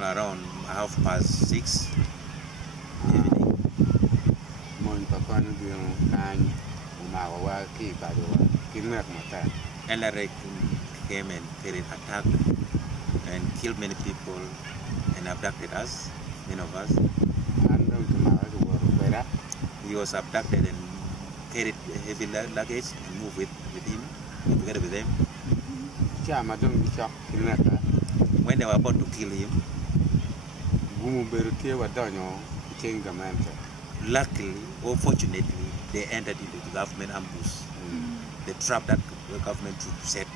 around 6:30 evening. LRA came and carried attack and killed many people and abducted us, many of us. He was abducted and carried heavy luggage and moved with him, together with them. When they were about to kill him, luckily or fortunately, they entered into the government ambush. They trapped that government troop set.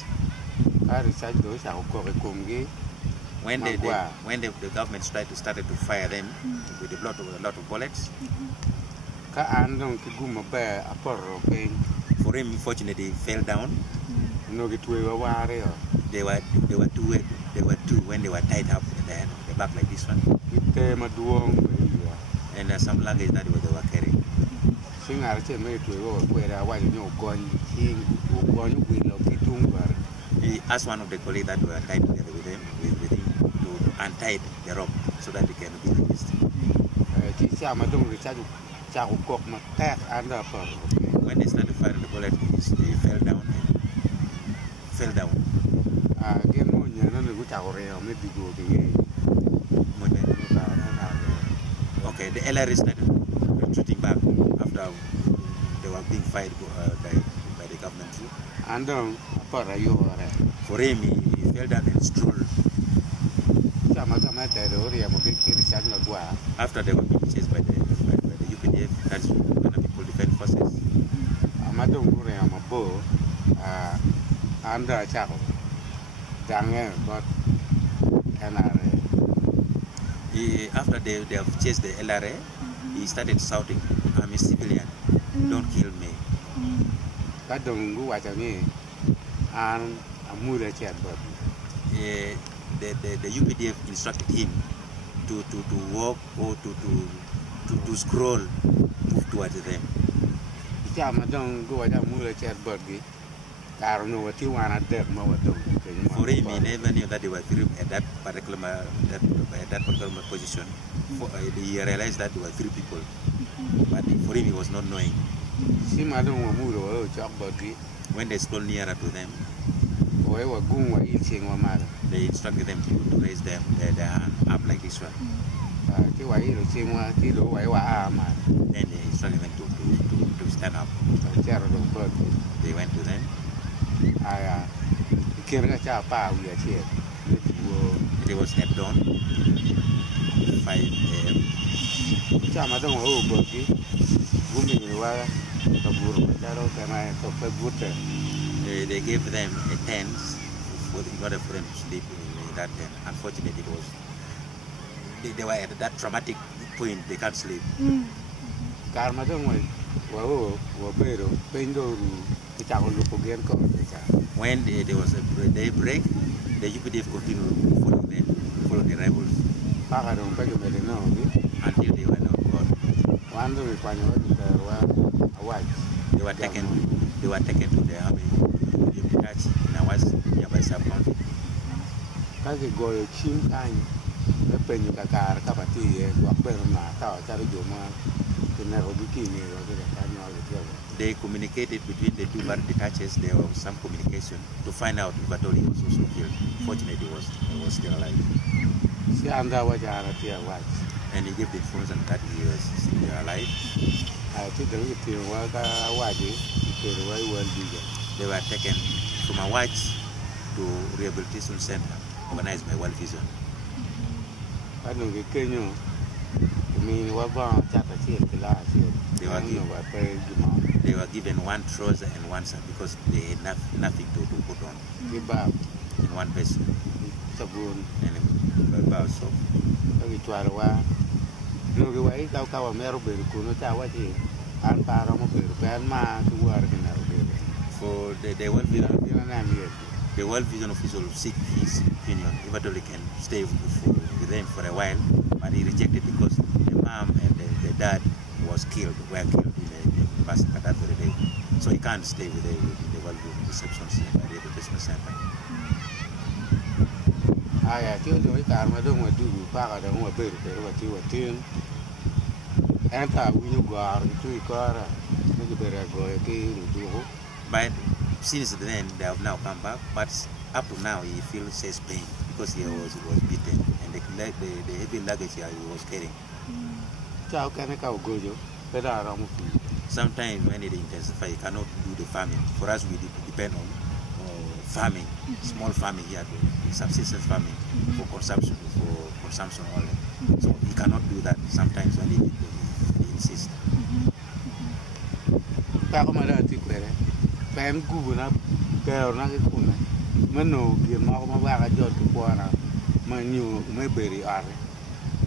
When the government started to fire them with a lot of bullets. For him, fortunately, he fell down. They were two when they were tied up at the end of the back like this one. And some luggage that they were carrying. He asked one of the colleagues that were tied together with him to untie the rope so that they can be released. When they started firing the bullet, he fell down. Okay, the LRA started retreating back after they were being fired by the government troop. For him, he fell down and strolled. After they were being chased by the UPDF, that's Uganda People Defense Forces. After they have chased the LRA, he started shouting, "I'm a civilian, don't kill me." The UPDF instructed him to walk or to scroll, move towards them. For him, he never knew that they were three at that particular position. He realized that there were three people, but for him, he was not knowing. When they stole nearer to them, they instructed them to raise their hand up like this one. Then they instructed them to stand up. They went to them. It was at dawn, 5 a.m. They gave them a tent in order for them to sleep in that tent. Unfortunately, they were at that traumatic point, they can't sleep. When there was a daybreak, the UPDF continued following the rebels until they were not gone. They were taken to the army detached in Awas, nearby sub-county. They communicated between the two barrack detaches. There was some communication to find out if Batoli was also killed. Fortunately, he was still alive. And he gave the information that he was still alive. They were taken from a watch to rehabilitation center organized by World Vision. They were given one trouser and one shirt because they had nothing to put on. And one person. And a bar of soap. For the World Vision official seek his opinion. Eventually can stay with them for a while, but he rejected because the mom and the dad were killed in the massacre that very day. So he can't stay with the World Vision reception center, the reception center. Aya ti do ka ma do ma du pa ka do ma ber ke wa ti wa tin enta wi ñu gar tu ko ra ni ber go ke du ho. But since then they have now come back, but up to now he feels says pain because he was beaten and the heavy luggage he was carrying. Chao ka ne ka go jo pe da ra mu fi. Sometimes when it intensifies, you cannot do the farming. For us, we depend on farming, small farming here, subsistence farming for consumption only. So he cannot do that sometimes when he insists. Pa ko ma da ti kwere. Pa em gu na pe na ke ku na. Mano bi ma ko ma ba ka jot ko na. Ma nyu me beri are.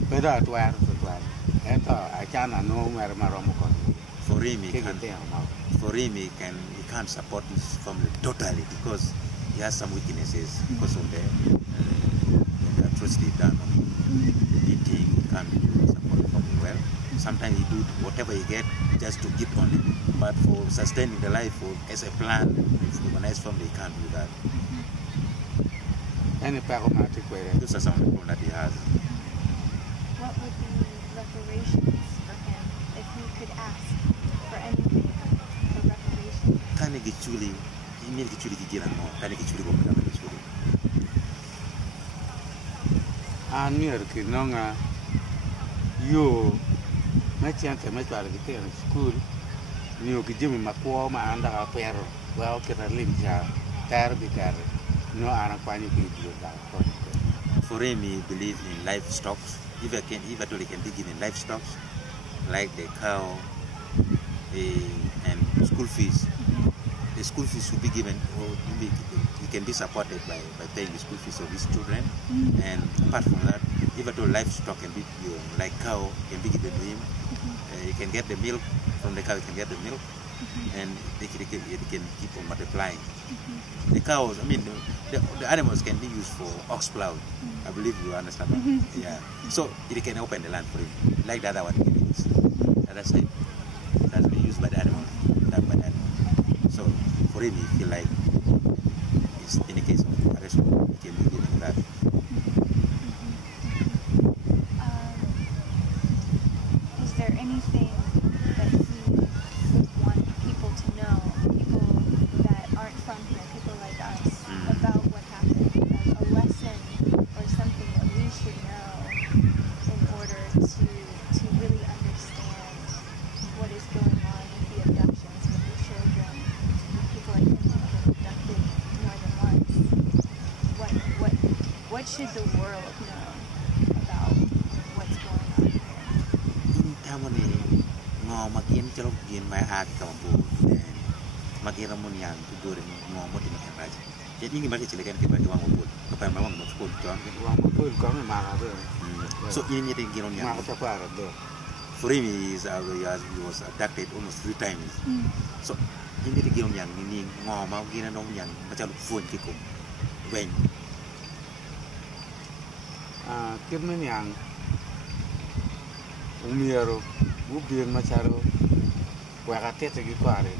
Pe da twa Enta a chana no mer ma ro mo ko. For him, he can't support his family totally because he has some weaknesses because of the atrocity done on him. The beating, he can't support the family well. Sometimes he do whatever he get just to eat on it. But for sustaining the life as a plan, for organized family, he can't do that. Those are some of the problems that he has. What would be reparations for him if he could ask for anything for reparations? Kane gichuli, email gichuli kijira no, kane gichuli go kane gichuli. Anir ki nonga yo ma chante ma twala ki te school ni o ki jimi ma ko ma anda ka pero wa ki ra lim ja tar bi tar no ana kwani ki dio da ko. For him, he believes in livestock. If at all he can be given livestock, like the cow and school fees. The school fees should be given, or he can be supported by paying the school fees of his children. And apart from that, if at all livestock can be, like cow, can be given to him. He can get the milk from the cow. He can get the milk, and they can keep on multiplying. The cows, I mean, the animals can be used for ox plow. I believe you understand that. Yeah. So it can open the land for him, like the other one can use. The other side that's been used by the animal, not by the animal. So for him, he feel like it's in a case of arrest, he can be given that. Is there anything that he would want people to know, people that aren't from here, people like us, about what happened? Like a lesson or something that we should know in order to really understand what is going on with the abductions, with the children, with people like him who have been abducted more than once. What should the world know about what's going on here? Makin celok gin mai ak kampu dan makin ramun yang tudur ni ngomot di makan raja. Jadi ini makin cilekan ke bagi wang mupul, kepada wang mupul John. Wang mupul kau ni mana tu? So ini ni giron yang. Mana siapa ada tu? For him, he was abducted almost 3 times. So ini ni giron yang ini ngomau giron nom yang macam phone kikum. When? Kirmen yang umiaro ubien macharo wakate tegi pare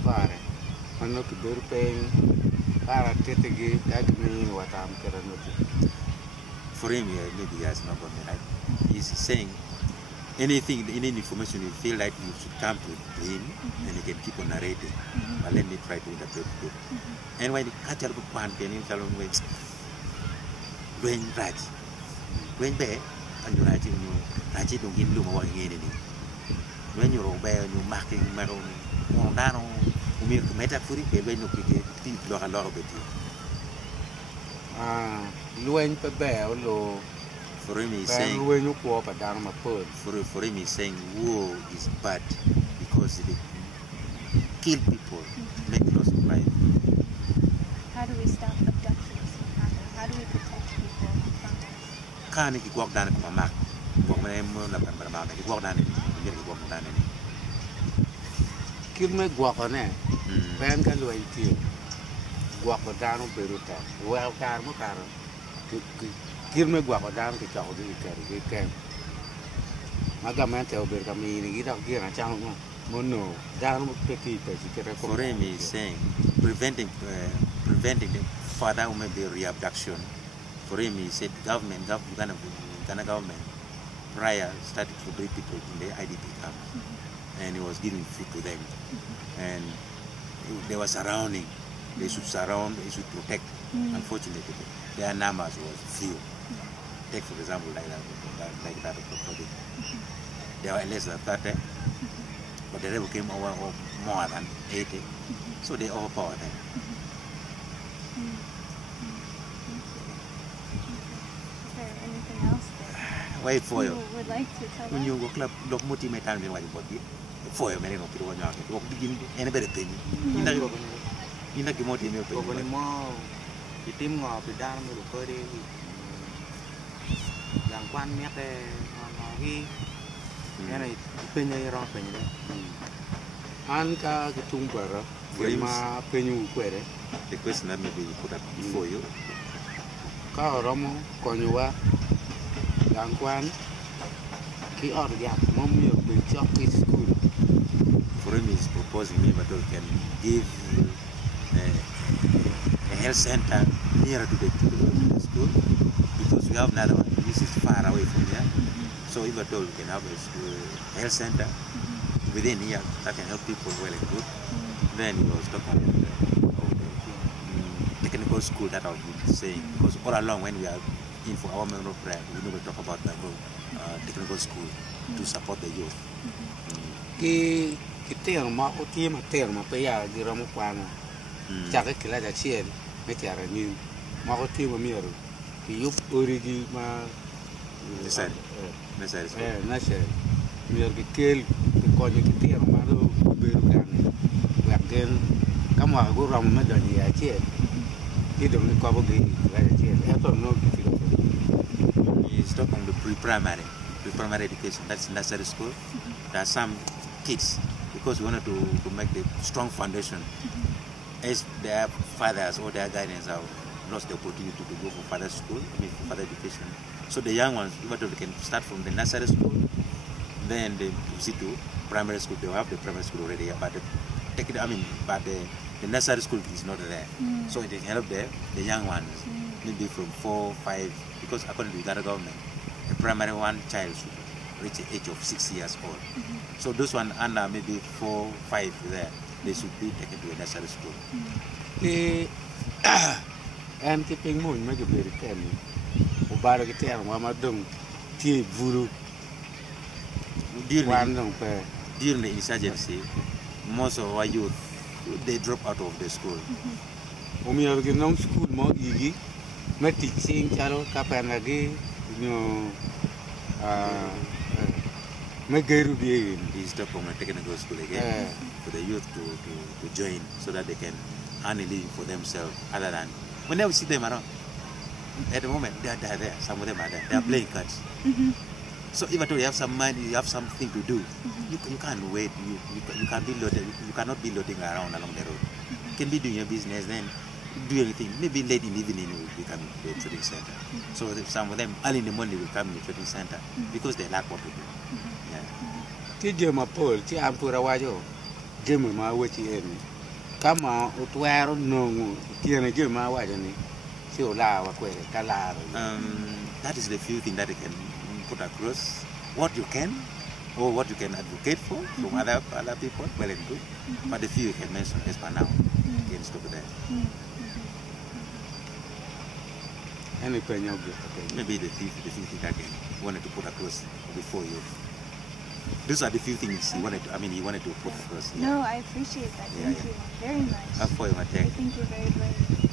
mano ki berpeng para tetegi agni watam keranoti. For him, maybe he has not got the right. He's saying anything, any information you feel like you should come to him, and he can keep on narrating. But let me try to interpret it. And when the catcher would pan penny salon way, when be and you write you Raji don't give you more again. When you're obey, you marking maroon, Mondano, Umir Metafuri, when you get a lot of it. Luen Pebel, lo. For him, he's saying, when you walk down my foot. For him, he's saying war is bad because they kill people, make loss of life. How do we stop abductions from happening? How do we protect people from this? Can't you walk down to my mark? Walk my name, walk down it. Kill me guacone, Ben can do it. Guapo down Peruta, well, Carmo Caro. Kill me guapo down to Chaudi, we can. Magamante of Bergamini, get up here and channel Mono, down with Petit. For him, he's saying preventing the further maybe reabduction For him, he said Ghana government prior started to bring people in the IDP camps, and he was giving food to them, and they were surrounding. They should surround, they should protect. Unfortunately, their numbers was few. Take for example like that of the project. There were less than 30, but the rebel came over more than 80, so they overpowered them. Is there anything else that Wait for you you. would like to tell When us? you go club, look moti me tan wali body. For you, many no people want to walk begin any better thing. Ina ki moti me Ko ni pe. mo itim ngò bị đa mới được coi đi yang quan miết đây nó ghi cái này bên đây ro bên đây an ka cái tung bờ đó cái mà bên nhu quẹt đấy The question that maybe you put up before you. có ở đó mà còn nhiều quá yang quan khi ở được mong nhiều bên cho cái school For him, he's proposing maybe that we can give a health center nearer to the school, because we have another one. This is far away from here. So if at all we can have a health center within here that can help people well and good. Then he was talking about the technical school that I was saying, because all along when we are in for our memorial prayer, we never talk about the technical school to support the youth. cái tiền mà ô tiền mà tiền mà bây giờ đi ra một quan chắc cái là chia mấy chả là như mà ô tiền mà miếng thì giúp ơi đi mà Necessary. Necessary. nó sẽ miếng cái kêu cái coi như cái tiền mà đâu bê được cái này hoặc cái mà cái rong nó đòi gì chia cái đường đi qua bên kia là chia em toàn nó cái gì He's talking the pre-primary education. That's nursery school. There are some kids, because we wanted to make the strong foundation. As their fathers or their guardians have lost the opportunity to go for further school, for further education. So the young ones, even though they can start from the nursery school, then they proceed to primary school. They have the primary school already, but the nursery school is not there. So it can help the young ones, maybe from 4, 5, because according to the Ghana government, the primary one child should reach the age of 6 years old. So those one under maybe 4, 5 there, they should be taken to a nursery school. cái em cái pin mũi mấy cái bể kèm một ba cái tiền mà đồng thì vuru quan đồng về During the insurgency, most of our youth, they drop out of the school. hôm nay cái nông school mà gì mấy teaching chalo kapan lagi nyo mấy cái ruby He stopped from the technical school again for the youth to join, so that they can earn a living for themselves, other than whenever we see them around. At the moment, they are there. Some of them are there. They are playing cards. So even though you have some money, you have something to do, you can't wait. You can't be loaded. You cannot be loading around along the road. You can be doing your business, then do anything. Maybe late in the evening you will be coming to the trading center. So some of them early in the morning will come to the trading center because they lack what to do. Yeah. cái giờ mà Paul chứ am pura wajo giờ mà wachi em kama utwaro no kia na giờ mà wajo ni sio la wa kwere kala That is the few things that you can put across. What you can, or what you can advocate for from other people, well and good. But the few you can mention as per now, you can stop there. any penyo Maybe the few things that I wanted to put across before you. Those are the few things he wanted to put across. No, I appreciate that. Thank you very much. For your I think you're very brave.